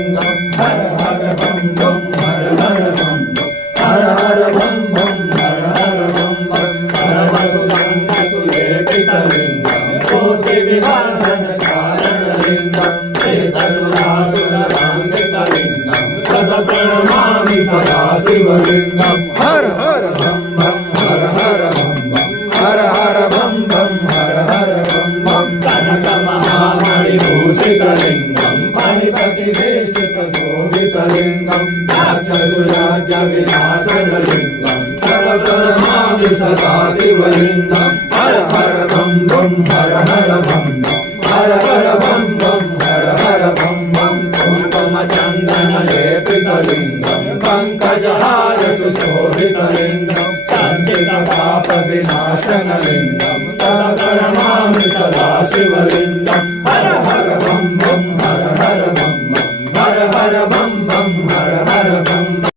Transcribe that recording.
हर हर बम बम हर हर बम बम हर हर बम बम हर हर बम बम हर वसुदण्डसुलेपितलिङ्गं कोटिविघ्नकारणलिङ्गं श्वेतसुरासुरवाङ्गितलिङ्गं तत्प्रणमामि सदा शिवलिङ्गं हर हर बम बम हर हर बम बम हर हर बम बम हर हर बम बम कनकमहामणिभूषितलिङ्गं फणिपतिवेशितशोभितलिङ्गं राक्षसराज्यविनाशनलिङ्गं तव प्रणमामि सदा शिवलिङ्गं हर हर बम बम हर हर बम बम हर हर बम बम हर हर बम बम कुङ्कुमचन्दनलेपितलिङ्गं पङ्कजहार सुशोभितलिङ्गं चञ्चितपापविनाशनलिङ्गं तव प्रणमामि सदा शिवलिङ्गं हर हर बम बम हर हर बम बम हर हर बम बम हर हर बम